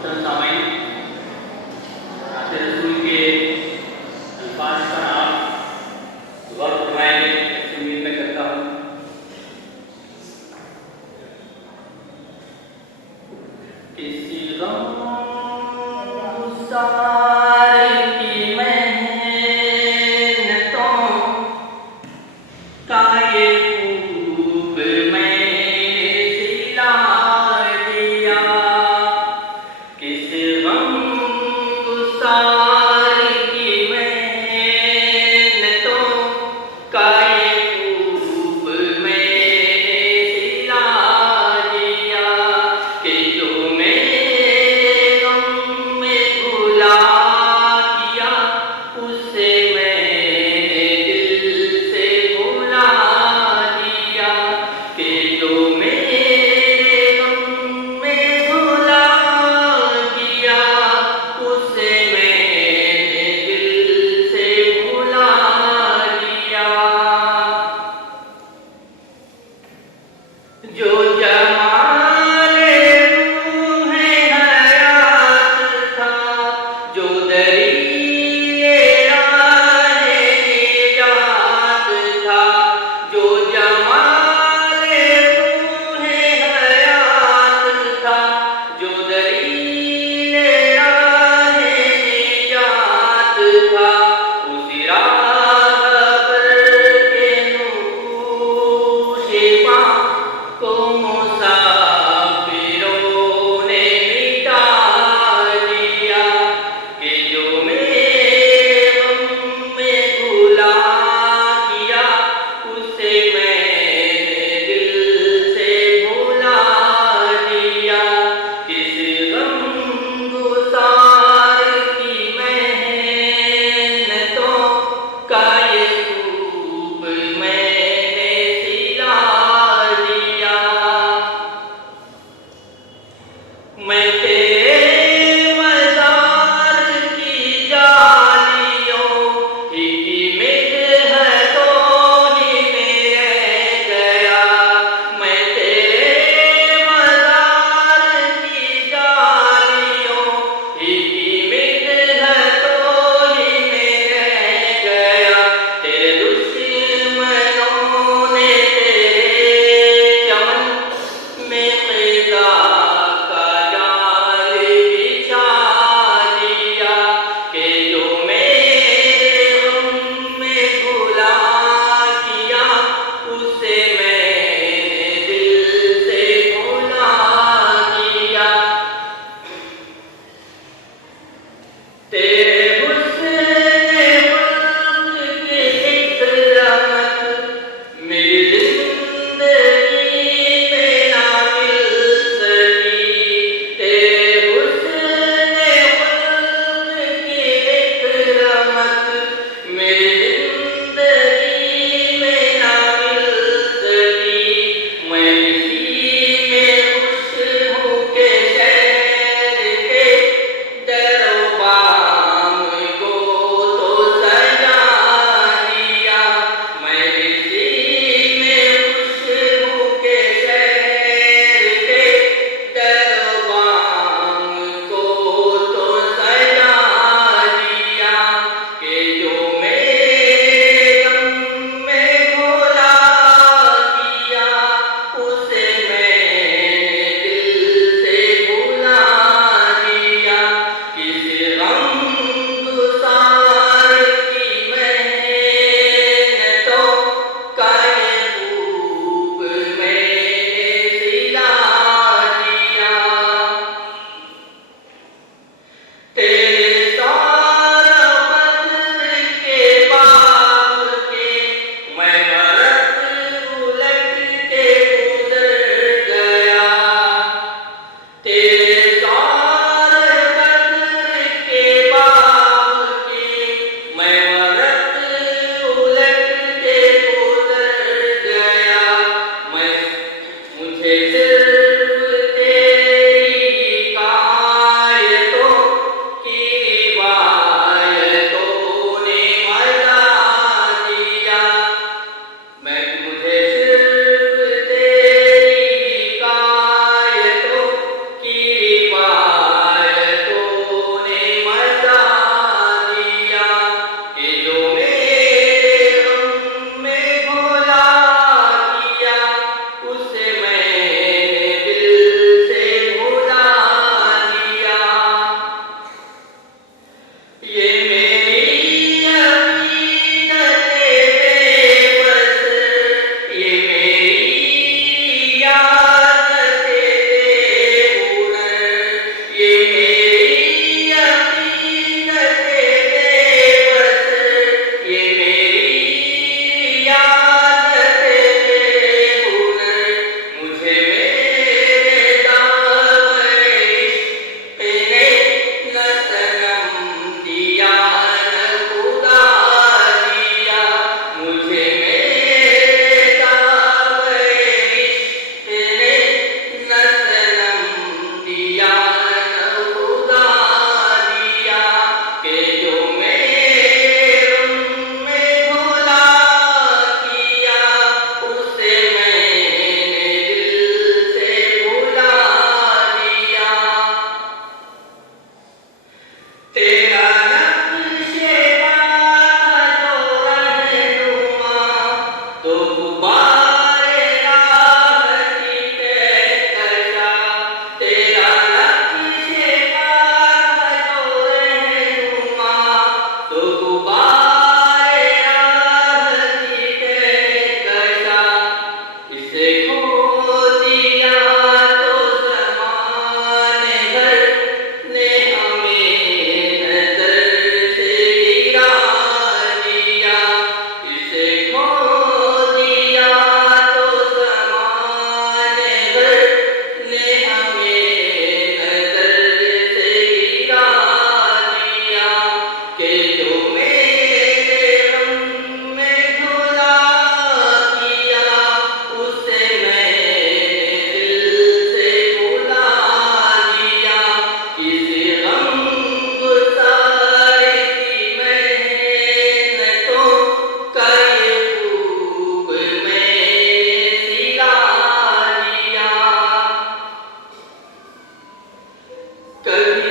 मोहतरम सामईन, नाते रसूल के अल्फाज पर आप गौर फरमाएंगे ऐसी उम्मीद मैं करता हूँ। किसी गमगुसार की मेहनतों का ये खूब मैंने सिला दिया। किस गमगुसार की मेहनतों का ये खूब मैंने सिला दिया कि जो मेरे गम में भुला किया उसे मैंने दिल से भुला दिया। कि जो मेरे गम में भुला किया उसे मैंने दिल से भुला दिया। जो जमाले रूह हयात था, जो दरिए राहे निजात था, जो जमाले रूह हयात था, जो दरिए राहे निजात था, उसी राह पर के नूशे पां को मुसाफिरों ने मिटा दिया। कि जो मेरे गम में भुला किया उसे मैंने दिल से भुला दिया। किस गमगुसार की मेहनतों का ये खूब मैंने सिला दिया। मैं तेरे मज़ार की जालियों ही की मिन्नतों ही में रह गया। मैं तेरे मज़ार की जालियों ही की मिन्नतों ही में रह गया। तेरे दुश्मनों ने तेरे चमन में क़िज़ा का जाल कभी